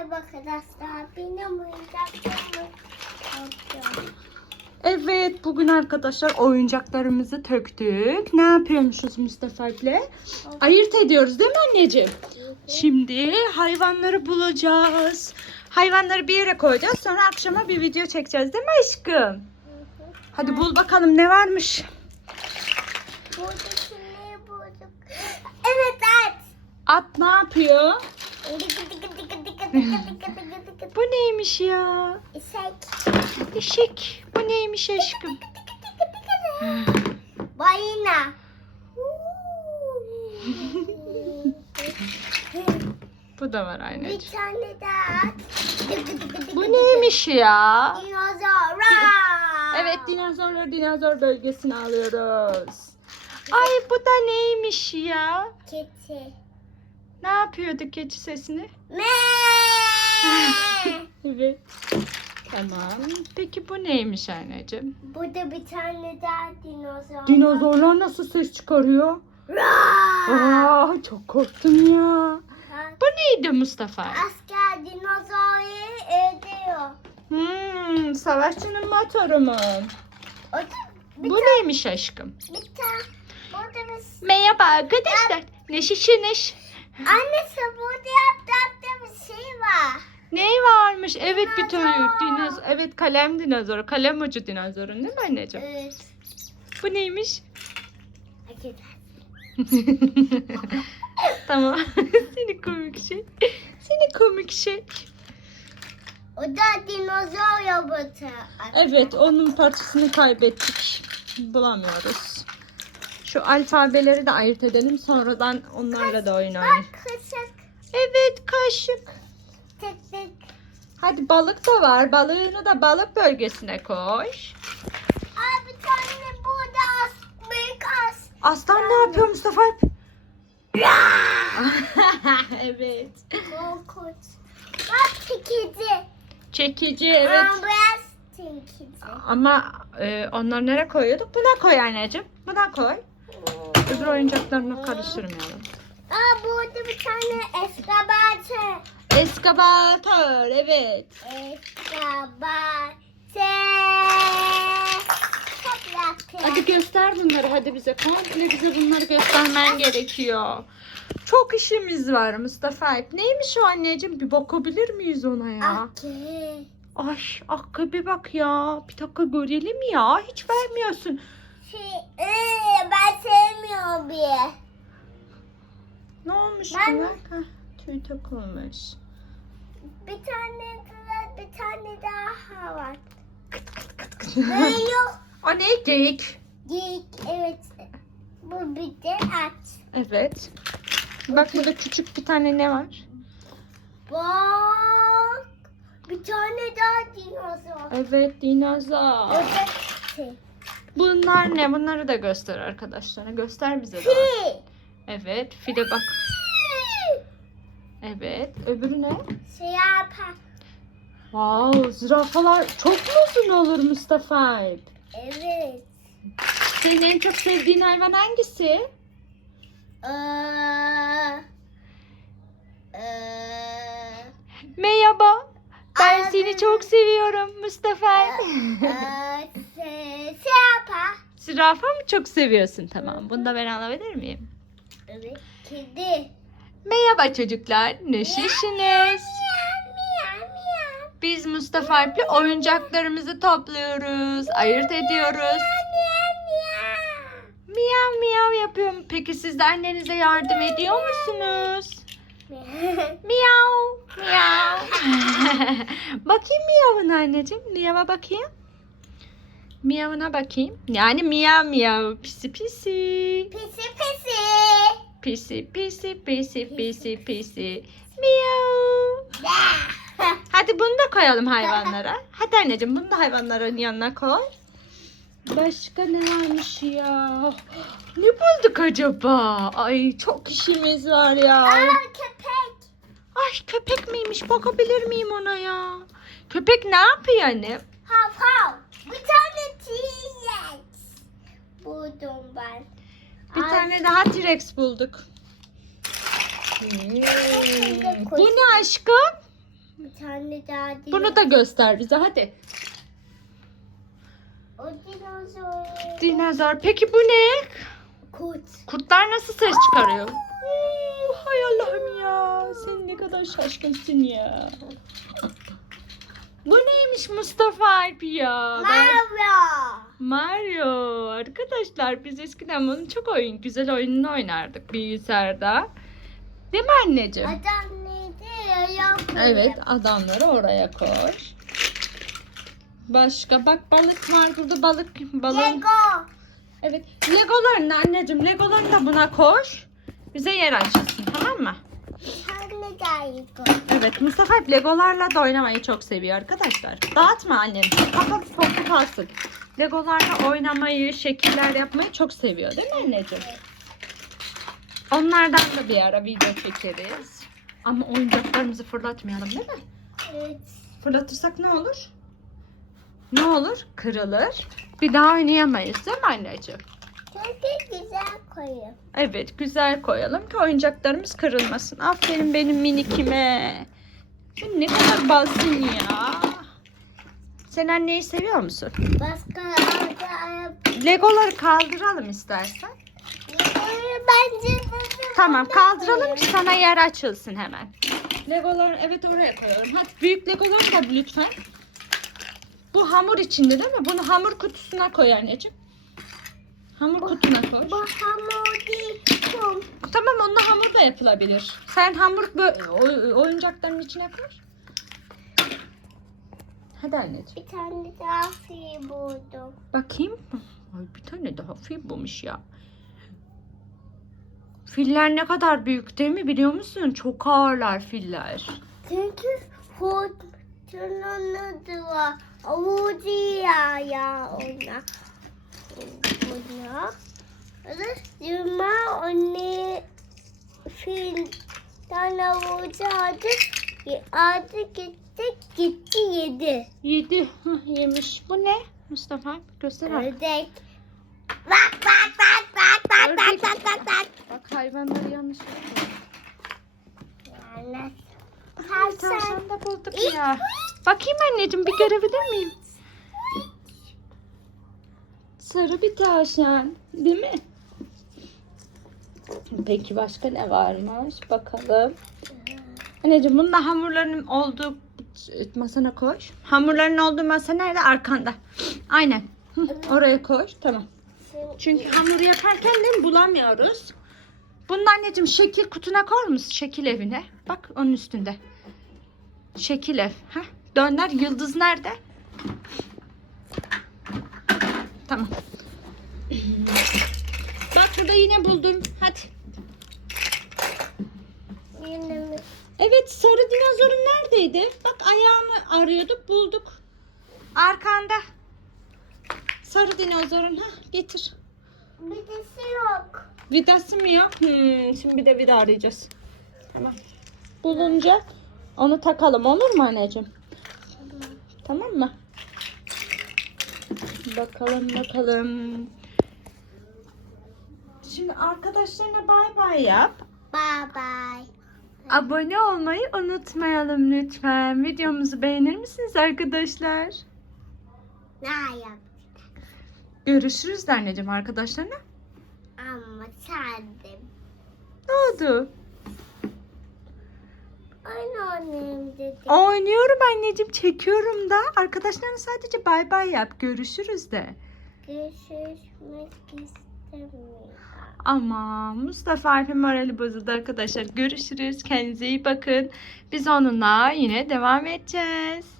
Merhaba arkadaşlar. Benim oyuncaklarımı. Evet bugün arkadaşlar oyuncaklarımızı töktük. Ne yapıyormuşuz Mustafa ile? Ayırt ediyoruz değil mi anneciğim? Şimdi hayvanları bulacağız. Hayvanları bir yere koyacağız. Sonra akşama bir video çekeceğiz değil mi aşkım? Hadi bul bakalım ne varmış. Burada şimdi bulduk. Evet at. At ne yapıyor? Bu neymiş ya? İşek. Eşek. Bu neymiş aşkım? Balina. Bu da var Bir anneciğim. tane daha Bu neymiş ya? Dinozor. Evet dinozorlar dinozor bölgesine alıyoruz. Ay bu da neymiş ya? Keçi. Ne yapıyordu keçi sesini? Evet. Tamam. Peki bu neymiş anneciğim? Burada bir tane daha dinozor. Dinozorlar nasıl ses çıkarıyor? Aa, çok korktum ya. Bu neydi Mustafa? Asker dinozoru ediyor. Hmm, savaşçının motoru mu? O da bir, Bu neymiş aşkım? bir tane. Burada bir... Merhaba arkadaşlar. Ne şişiniş? Annesi burada yaptığım bir şey var. Ne varmış? Evet bir tane Dinozor. Evet kalem dinozoru. Kalem ucu dinozorun değil mi anneciğim? Evet. Bu neymiş? Tamam. Seni komik şey. Seni komik şey. O da dinozor robotu. Evet onun parçasını kaybettik. Bulamıyoruz. Şu alfabeleri de ayırt edelim. Sonradan onlarla da oyun oynayalım. Kaşık. Evet kaşık. Tık tık. Hadi balık da var. Balığını da balık bölgesine koy. Aa bir tane burada as, büyük as. Aslan ne yapıyor Mustafa? evet. Korkunç. Bak çekici. Çekici evet. Ambulans çekici. Ama e, onları nereye koyuyorduk? Buna koy anneciğim. Buna koy. Öbür oyuncaklarını karıştırmayalım. Aa burada bir tane eskabatör. Eskavatör evet. Eskabatör. Hadi göster bunları hadi bize. Komple bize bunları göstermen gerekiyor. Çok işimiz var Mustafa Alp. Neymiş o anneciğim? Bir bakabilir miyiz ona ya? Okey. Ay Hakkı bir bak ya. Bir dakika görelim ya. Hiç vermiyorsun. Şey, ee, ben sevmiyorum bir. Ne olmuş Ben- buna? Heh, tüy takılmış. Bir tane daha, bir tane daha var. Kıt kıt kıt kıt. Böyle yok. o ne? Geyik. Geyik, evet. Bu bir de at. Evet. Bak burada küçük bir tane ne var? Bak. Bir tane daha dinozor. Evet dinozor. Şey. Bunlar ne? Bunları da göster arkadaşlara. Göster bize. Fil. Evet. File bak. Evet. Öbürü ne? Yapar. Wow, zürafalar çok mu uzun olur Mustafa? Evet. Senin en çok sevdiğin hayvan hangisi? Ee, ee, Merhaba. Ben Abi. seni çok seviyorum Mustafa ee, şey, şey yapar. Zürafa mı çok seviyorsun? Tamam. Bunu da ben alabilir miyim? Evet. Kedi. Merhaba çocuklar. Miyav. Biz Mustafa Alp'le oyuncaklarımızı topluyoruz. Ayırt ediyoruz. Miyav miyav. Yapıyorum. Peki siz de annenize yardım ediyor musunuz? Miyav. Miyav. Bakayım miyavın anneciğim. Miyava bakayım. Miyavına bakayım. Yani miyav miyav. Pisi pisi. Pisi pisi. Pisi pisi pisi pisi pisi. Da. Hadi bunu da koyalım hayvanlara. Hadi anneciğim bunu da hayvanların yanına koy. Başka ne varmış ya? Ne bulduk acaba? Ay çok işimiz var ya. Aa köpek. Ay köpek miymiş? Bakabilir miyim ona ya? Köpek ne yapıyor anne? Hav hav. Bir tane T-Rex. Buldum ben. Bir Ay. tane daha T-Rex bulduk. Hmm. Bu ne aşkım? Bir tane daha değil. Bunu da göster bize hadi. O dinozor. Dinozor. Peki bu ne? Kurt. Kurtlar nasıl ses çıkarıyor? Oo, hay Allah'ım ya. Sen ne kadar şaşkınsın ya. Bu neymiş Mustafa Alp ya? Ben-. Mario. Arkadaşlar biz eskiden bunu çok oyun, güzel oyununu oynardık bilgisayarda. Değil mi anneciğim? Adam neydi? Evet adamları oraya koy. Başka bak balık var burada balık balon. Lego. Evet legolarını anneciğim legolarını da buna koy. Bize yer açılsın tamam mı? Evet Mustafa hep legolarla da oynamayı çok seviyor arkadaşlar. Dağıtma annem. Kapat topu kalsın. Legolarla oynamayı, şekiller yapmayı çok seviyor değil mi anneciğim? Onlardan da bir ara video çekeriz. Ama oyuncaklarımızı fırlatmayalım değil mi? Evet. Fırlatırsak ne olur? Ne olur? Kırılır. Bir daha oynayamayız değil mi anneciğim? Çünkü güzel koyuyor. Evet güzel koyalım ki oyuncaklarımız kırılmasın. Aferin benim minikime. Sen ne kadar balsın ya. Sen anneyi seviyor musun? Başka. Legoları kaldıralım istersen. Bence de Tamam kaldıralım ki sana yer açılsın hemen. Legoları evet oraya koyalım. Hadi büyük legoları da lütfen. Bu hamur içinde değil mi? Bunu hamur kutusuna koy anneciğim. Hamur kutuna koy. Bu hamur değil. Tamam onunla hamur da yapılabilir. Sen hamur oyuncakların içine koy. Hadi anneciğim. Bir tane daha fil buldum. Bakayım. Ay bir tane daha fil bulmuş ya. Filler ne kadar büyük değil mi biliyor musun? Çok ağırlar filler. Çünkü fırtınanın adı var. Avucu ya ya ona. Ona. Zuma onu fil tane avucu aldı. Aldı gitti gitti yedi. Yedi. Hah, yemiş. Bu ne? Mustafa göster bak. Ördek. Bak bak bak bak bak bak Ördek. bak bak bak. Bak hayvanları yanlış yapıyor. Tavşan da bulduk ya. Bakayım anneciğim bir görebilir miyim? Sarı bir tavşan. Değil mi? Peki başka ne varmış? Bakalım. Anneciğim bunun da hamurların olduğu masana koy. Hamurların olduğu masa nerede? Arkanda. Aynen. Hı, oraya koy. Tamam. Çünkü hamuru yaparken de bulamıyoruz. Bunu da anneciğim şekil kutuna koy musun? Şekil evine. Bak onun üstünde. Şekil ev. Heh. Döner. Yıldız nerede? Tamam. Bak burada yine buldum. Hadi. Yine? Evet sarı dinozorun neredeydi? Bak ayağını arıyorduk bulduk. Arkanda. Sarı dinozorun. ha getir. Birisi yok. Vidası mı yok? Hmm, şimdi bir de vida arayacağız. Tamam. Bulunca onu takalım olur mu anneciğim? Tamam mı? Bakalım bakalım. Şimdi arkadaşlarına bay bay yap. Bye bye. Abone olmayı unutmayalım lütfen. Videomuzu beğenir misiniz arkadaşlar? Ne yap? Görüşürüz de anneciğim arkadaşlarına. Ama sendim. Ne oldu? Annem dedi. Oynuyorum anneciğim çekiyorum da. Arkadaşlarına sadece bay bay yap. Görüşürüz de. Görüşmek istemiyorum. Ama Mustafa Alp'in morali bozuldu arkadaşlar. Görüşürüz. Kendinize iyi bakın. Biz onunla yine devam edeceğiz.